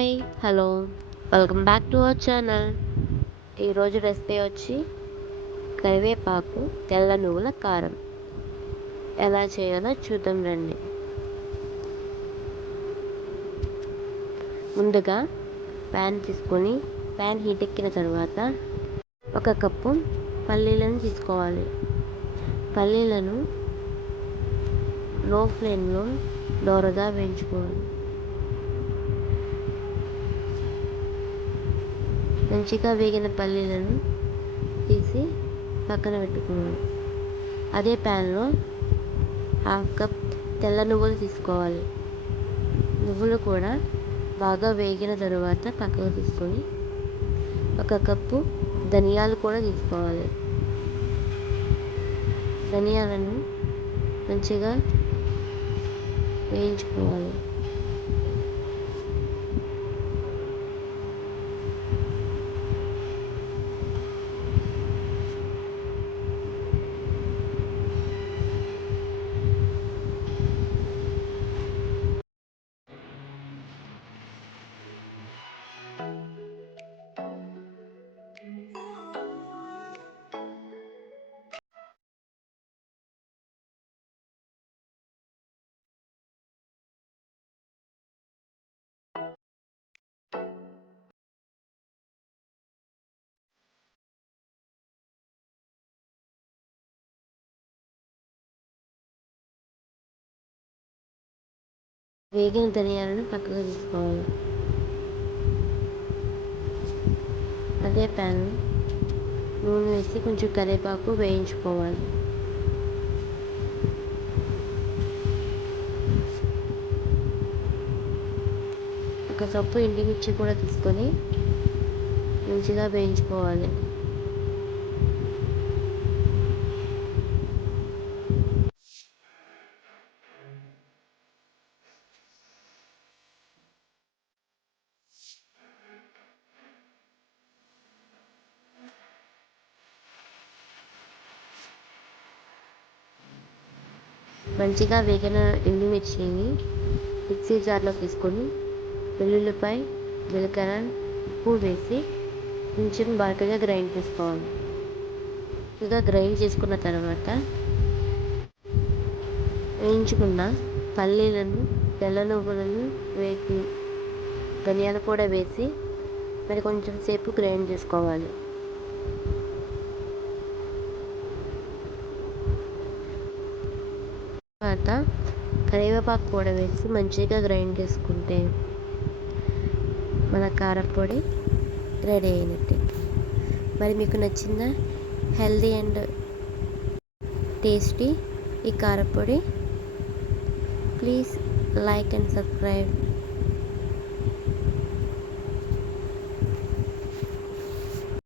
Hi hello welcome back to our channel. ఈరోజు recipe వచ్చి కరివేపాకు తెల్ల నువ్వుల కారం. ఎలా చేయాలో చూద్దాం రండి. ముందుగా ప్యాన్ తీసుకొని ప్యాన్ హీట్ ఎక్కిన తర్వాత 1 కప్పు పల్లీలను తీసుకోవాలి. పల్లీలను లో ఫ్లేమ్లో దోరగా వేయించుకోవాలి. మంచిగా వేగిన పల్లీలను తీసి పక్కన పెట్టుకోవాలి. అదే ప్యాన్లో 1/2 కప్ తెల్ల నువ్వులు తీసుకోవాలి. నువ్వులు కూడా బాగా వేగిన తరువాత పక్కకు తీసుకొని 1 కప్పు ధనియాలు కూడా తీసుకోవాలి. ధనియాలను మంచిగా వేయించుకోవాలి. వేగిన ధనియాలను పక్కకు తీసుకోవాలి. అదే ప్యాన్ నూనె వేసి కొంచెం కరివేపాకు వేయించుకోవాలి. ఒక కప్పు ఎండుమిర్చి కూడా తీసుకొని మంచిగా వేయించుకోవాలి. మంచిగా వేగిన ఎండుమిర్చిని మిక్సీ జార్లో తీసుకొని వెల్లుల్లిపాయ, జీలకర్ర, ఉప్పు వేసి కొంచెం బాగా గ్రైండ్ చేసుకోవాలి. ఇలా గ్రైండ్ చేసుకున్న తర్వాత వేయించుకున్న పల్లీలను, తెల్ల నువ్వులను వేసి ధనియాలు కూడా వేసి మరి కొంచెం సేపు గ్రైండ్ చేసుకోవాలి. తర్వాత కరివేపాకు కూడా వేసి మంచిగా గ్రైండ్ చేసుకుంటే మన కారపొడి రెడీ అయినట్టే. మరి మీకు నచ్చిందా హెల్దీ అండ్ టేస్టీ ఈ కారపొడి? Please like and subscribe.